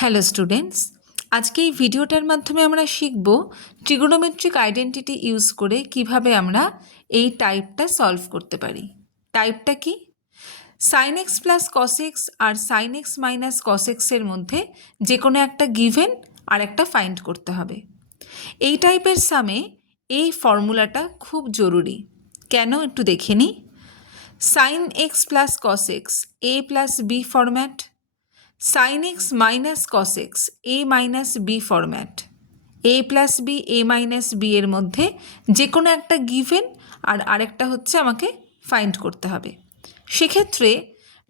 Hello students, আজকে এই ভিডিওটার মাধ্যমে আমরা শিখব ট্রিগোনোমেট্রিক আইডেন্টিটি ইউজ করে কিভাবে আমরা এই টাইপটা সলভ করতে পারি। টাইপটা কি? Sine x plus cos x আর সাইন এক্স মাইনাস কস এক্সের মধ্যে যে কোনো একটা গিভেন আর একটা ফাইন্ড করতে হবে। এই টাইপের সামে এই ফর্মুলাটা খুব জরুরি। কেন একটু দেখে নিই। Sine x plus cos x a plus b format, sin x minus cos x a minus b format, a plus b a minus b এর মধ্যে যে কোনো একটা গিভেন আর আরেকটা হচ্ছে আমাকে ফাইন্ড করতে হবে। সেক্ষেত্রে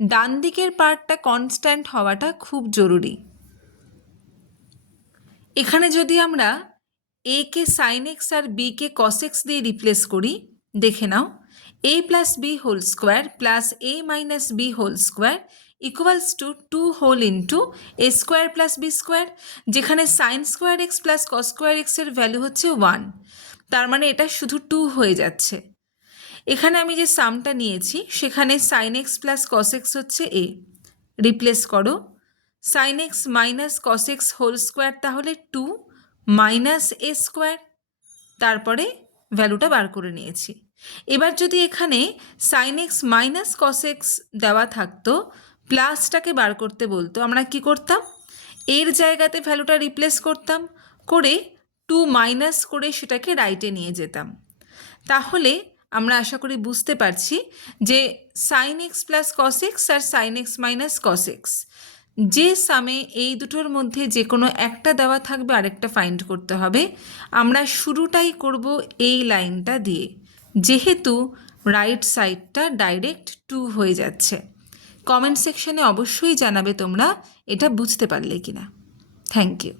ডান দিকের পার্টটা কনস্ট্যান্ট হওয়াটা খুব জরুরি। এখানে যদি আমরা এ কে সাইন এক্স আর বি কে কস এক্স দিয়ে রিপ্লেস করি, দেখে নাও a plus b whole square plus a minus b whole square equals to 2 whole into a square plus b square, যেখানে sine square x plus cos square এক্সের value হচ্ছে 1, তার মানে এটা শুধু 2 হয়ে যাচ্ছে। এখানে আমি যে সামটা নিয়েছি সেখানে sine x plus cos x হচ্ছে এ, রিপ্লেস করো sine x minus cos x whole square তাহলে 2 মাইনাস এ স্কোয়ার, তারপরে ভ্যালুটা বার করে নিয়েছি। এবার যদি এখানে sine x minus cos x দেওয়া থাকতো, প্লাসটাকে বার করতে বলতো, আমরা কি করতাম? এর জায়গাতে ভ্যালুটা রিপ্লেস করতাম, করে 2 মাইনাস করে সেটাকে রাইটে নিয়ে যেতাম। তাহলে আমরা আশা করি বুঝতে পারছি যে sine x plus cos x আর sine x minus cos x যে সামে এই দুটোর মধ্যে যে কোনো একটা দেওয়া থাকবে, আরেকটা ফাইন্ড করতে হবে। আমরা শুরুটাই করব এই লাইনটা দিয়ে, যেহেতু রাইট সাইডটা ডাইরেক্ট 2 হয়ে যাচ্ছে। কমেন্ট সেকশনে অবশ্যই জানাবে তোমরা এটা বুঝতে পারলে কিনা। Thank you.